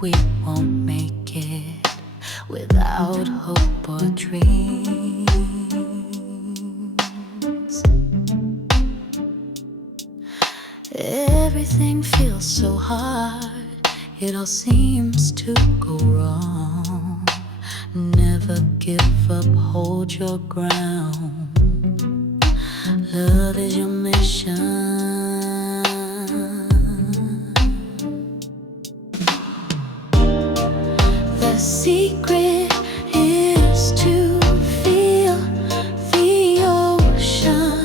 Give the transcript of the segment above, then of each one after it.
we won't make it without hope or dreams. Everything feels so hard, it all seems to go wrong. Never give up, hold your ground. Love is your mission. The secret is to feel the ocean.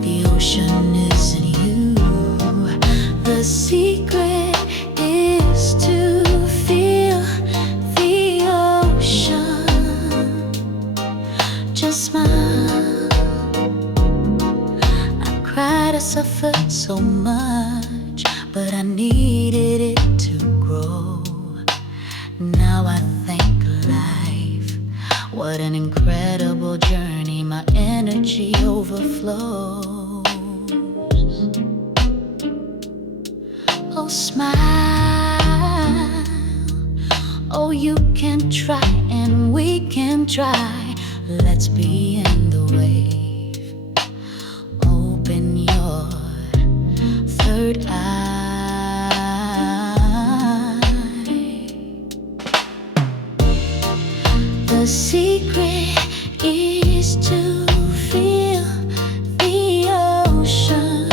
The ocean is in you. The secret is to feel the ocean. Just smile. I cried, I suffered so much, but I needed it to grow. Now I thank life. What an incredible journey. My energy overflows. Oh, smile. Oh, you can try and we can try. Let's be in the wave. Open your third eye. The secret is to feel the ocean.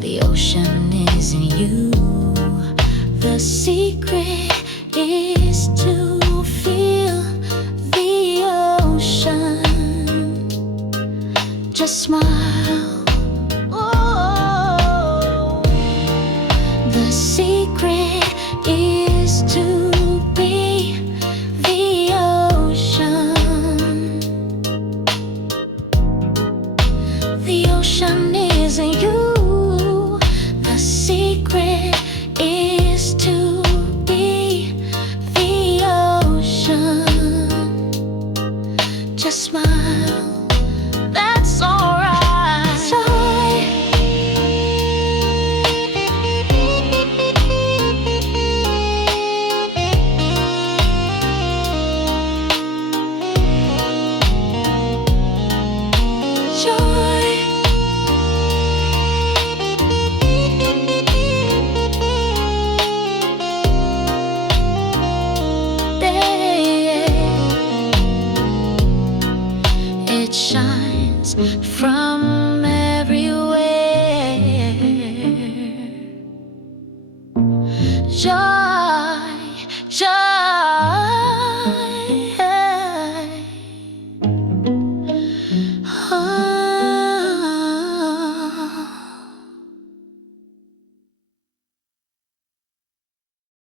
The ocean is in you. The secret is to feel the ocean. Just smile. Oh, the secret is to be the ocean. The ocean is in you. The secret is to be the ocean. Just smile. That's alright. Joy. Joy. It shines from everywhere. Joy.